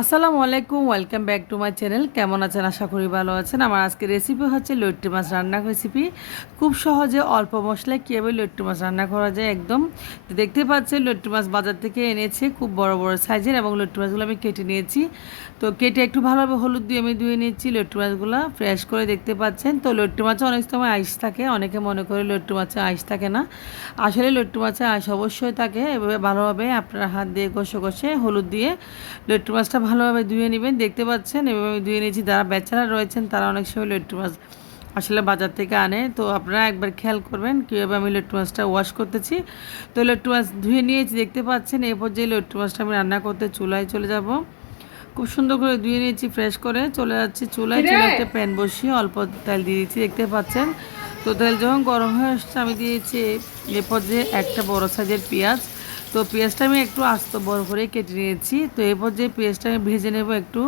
আসসালামু আলাইকুম, welcome back to my channel. কেমন আছেন? আশা করি ভালো আছেন। আমার আজকের রেসিপি হচ্ছে লইট্টি মাছ রান্নার রেসিপি। খুব সহজে অল্প মশলায় কীভাবে লইট্টি মাছ রান্না করা যায় একদম। তো দেখতে পাচ্ছেন লইট্টি মাছ বাজার থেকে এনেছে, খুব বড় বড় সাইজের, এবং লইট্টি মাছগুলো আমি কেটে নিয়েছি। তো কেটে একটু ভালোভাবে হলুদ দিয়ে আমি ধুয়ে নিয়েছি লইট্টি মাছগুলো ফ্রেশ করে। দেখতে পাচ্ছেন তো লইট্টি মাছে অনেক সময় আইস থাকে, অনেকে মনে করে লইট্টি মাছে আইস থাকে না। আসলে লইট্টি মাছে আইস অবশ্যই থাকে। এভাবে ভালোভাবে আপনার হাত দিয়ে ঘষে ঘষে হলুদ দিয়ে লইট্টি মাছটা ভালোভাবে ধুয়ে নেবেন। দেখতে পাচ্ছেন এভাবে আমি ধুয়ে নিয়েছি। যারা ব্যাচেলার রয়েছেন তারা অনেক সময় লইট্টি মাছ আসলে বাজার থেকে আনে, তো আপনারা একবার খেয়াল করবেন কীভাবে আমি লইট্টি মাছটা ওয়াশ করতেছি। তো লইট্টি মাছ ধুয়ে নিয়েছি, দেখতে পাচ্ছেন। এরপর যে লইট্টি মাছটা আমি রান্না করতে চুলায় চলে যাব। খুব সুন্দর করে ধুয়ে নিয়েছি, ফ্রেশ করে চলে যাচ্ছি চুলায়। চুলায় একটা প্যান বসিয়ে অল্প তেল দিয়ে দিয়েছি, দেখতে পাচ্ছেন। তো তেল যখন গরম হয়ে আসছে আমি দিয়েছি এরপর যে একটা বড় সাইজের পেঁয়াজ। তো পেঁয়াজটা আমি একটু আস্ত বড় করে কেটে নিয়েছি। তো এরপর যে পেঁয়াজটা আমি ভেজে নেব একটু।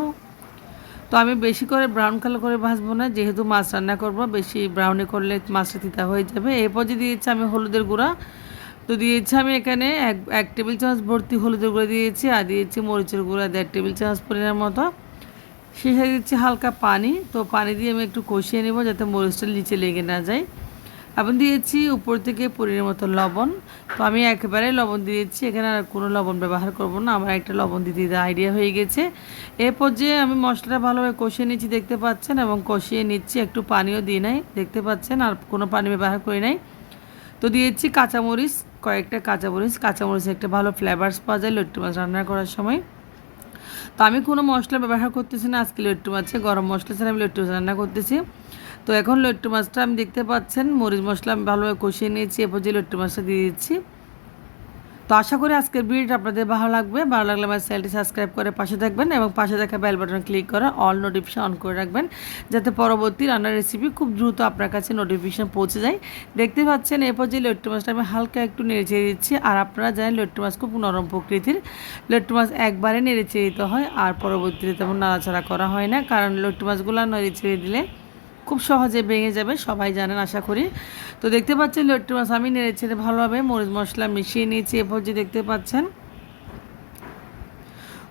তো আমি বেশি করে ব্রাউন কালার করে ভাজবো না, যেহেতু মাছ রান্না করব, বেশি ব্রাউনি করলে মাছটা তিতা হয়ে যাবে। এরপর যে দিয়েছি আমি হলুদের গুঁড়া। তো দিয়েছি আমি এখানে এক টেবিল চামচ ভর্তি হলুদের গুঁড়া দিয়েছি, আর দিয়েছি মরিচের গুঁড়া 1.5 টেবিল চামচ পরিমাণের মতো। শেষে দিচ্ছি হালকা পানি। তো পানি দিয়ে আমি একটু কষিয়ে নেব যাতে মরিচটা নিচে লেগে না যায়। এবং দিয়েছি উপর থেকে পরিমাণ মতো লবণ। তো আমি একেবারে লবণ দিয়েছি, এখানে আর কোনো লবণ ব্যবহার করব না, আমার একটা লবণ দিতে আইডিয়া হয়ে গেছে। এরপর যে আমি মশলাটা ভালোভাবে কষিয়ে নিচ্ছি, দেখতে পাচ্ছেন, এবং কষিয়ে নিচ্ছি, একটু পানিও দিয়ে নাই, দেখতে পাচ্ছেন, আর কোনো পানি ব্যবহার করি নাই। তো দিয়েছি কাঁচামরিচ, কয়েকটা কাঁচামরিচ একটা ভালো ফ্লেভারস পাওয়া যায় লইট্টি মাছ রান্না করার সময়। তো আমি কোনো মশলা ব্যবহার করতেছি না আজকে লইট্টি মাছে, গরম মশলা ছাড়া আমি লইট্টি মাছ রান্না করতেছি। তো এখন লইট্টি মাছটা আমি দেখতে পাচ্ছেন মরিচ মশলা আমি ভালোভাবে কষিয়ে নিয়েছি। এরপর যে লইট্টি মাছটা দিয়ে দিচ্ছি। তো আশা করি আজকের ভিডিওটা আপনাদের ভালো লাগবে। ভালো লাগলে আমার চ্যানেলটি সাবস্ক্রাইব করে পাশে থাকবেন, এবং পাশে থাকা বেল বাটন ক্লিক করে অল নোটিফিকেশন অন করে রাখবেন, যাতে পরবর্তী রান্নার রেসিপি খুব দ্রুত আপনার কাছে নোটিফিকেশন পৌঁছে যায়। দেখতে পাচ্ছেন এরপর যে লইট্টি মাছটা আমি হালকা একটু নেড়ে চেড়ে দিচ্ছি। আর আপনারা জানেন লইট্টি মাছ খুব নরম প্রকৃতির। লইট্টি মাছ একবারে নেড়ে চেড়ে দিতে হয়, আর পরবর্তীতে তেমন নাড়াচাড়া করা হয় না, কারণ লইট্টি মাছগুলো নেড়ে চেড়ে দিলে খুব সহজে ভেঙে যাবে, সবাই জানেন আশা করি। তো দেখতে পাচ্ছেন লইট্টি মাছ আমি নেড়ে ছেড়ে ভালোভাবে মরিচ মশলা মিশিয়ে নিয়েছি। এরপর যে দেখতে পাচ্ছেন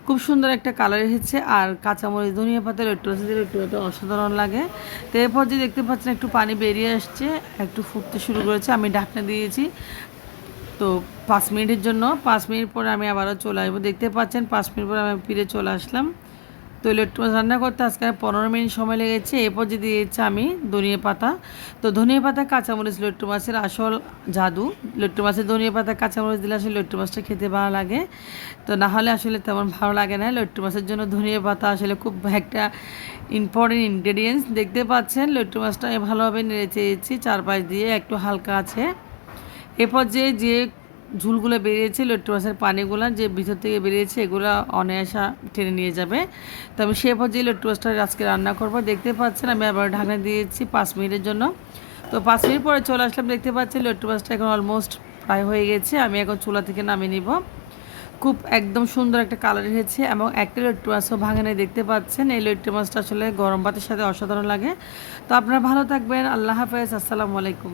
খুব সুন্দর একটা কালার এসেছে, আর কাঁচামরিচ ধনিয়া পাতা লইট্টি মাছ দিয়ে লইট্টি মাছটা অসাধারণ লাগে। তো এরপর যে দেখতে পাচ্ছেন একটু পানি বেরিয়ে আসছে, একটু ফুটতে শুরু করেছে, আমি ঢাকনা দিয়েছি। তো 5 মিনিটের জন্য, 5 মিনিট পরে আমি আবারও চলে আসবো। দেখতে পাচ্ছেন 5 মিনিট পরে আমি ফিরে চলে আসলাম। তো লইট্টি মাছ রান্না করতে আজকে 15 মিনিট সময় লেগেছে। এরপর যে দিয়েছি আমি ধনিয়া পাতা। তো ধনিয়া পাতা কাঁচামরিচ লইট্টি মাছের আসল জাদু। লইট্টি মাছের ধনিয়া পাতা কাঁচামরিচ দিলে আসলে লইট্টি মাছটা খেতে ভালো লাগে, তো না হলে আসলে তেমন ভালো লাগে না। লইট্টি মাছের জন্য ধনিয়া পাতা আসলে খুব একটা ইম্পর্টেন্ট ইনগ্রেডিয়েন্টস। দেখতে পাচ্ছেন লইট্টি মাছটা আমি ভালোভাবে নেড়ে চেয়েছি চারপাশ দিয়ে, একটু হালকা আছে। এরপর যে ঝুলগুলো বেরিয়েছে লইট্টি মাছের পানিগুলো যে ভিতর থেকে বেরিয়েছে, এগুলো অনায়াসা টেনে নিয়ে যাবে। তো আমি সে পর্যায়ে লইট্টি মাছটা আজকে রান্না করব। দেখতে পাচ্ছেন আমি আবার ঢাকনা দিয়েছি 5 মিনিটের জন্য। তো 5 মিনিট পরে চলে আসলাম। দেখতে পাচ্ছি লইট্টি মাছটা এখন অলমোস্ট ফ্রাই হয়ে গেছে। আমি এখন চুলা থেকে নামিয়ে নিব। খুব একদম সুন্দর একটা কালার এসেছে, এবং একটা লইট্টি মাছও ভাঙে নাই। দেখতে পাচ্ছেন এই লইট্টি মাছটা আসলে গরম ভাতের সাথে অসাধারণ লাগে। তো আপনারা ভালো থাকবেন। আল্লাহ হাফেজ, আসসালামু আলাইকুম।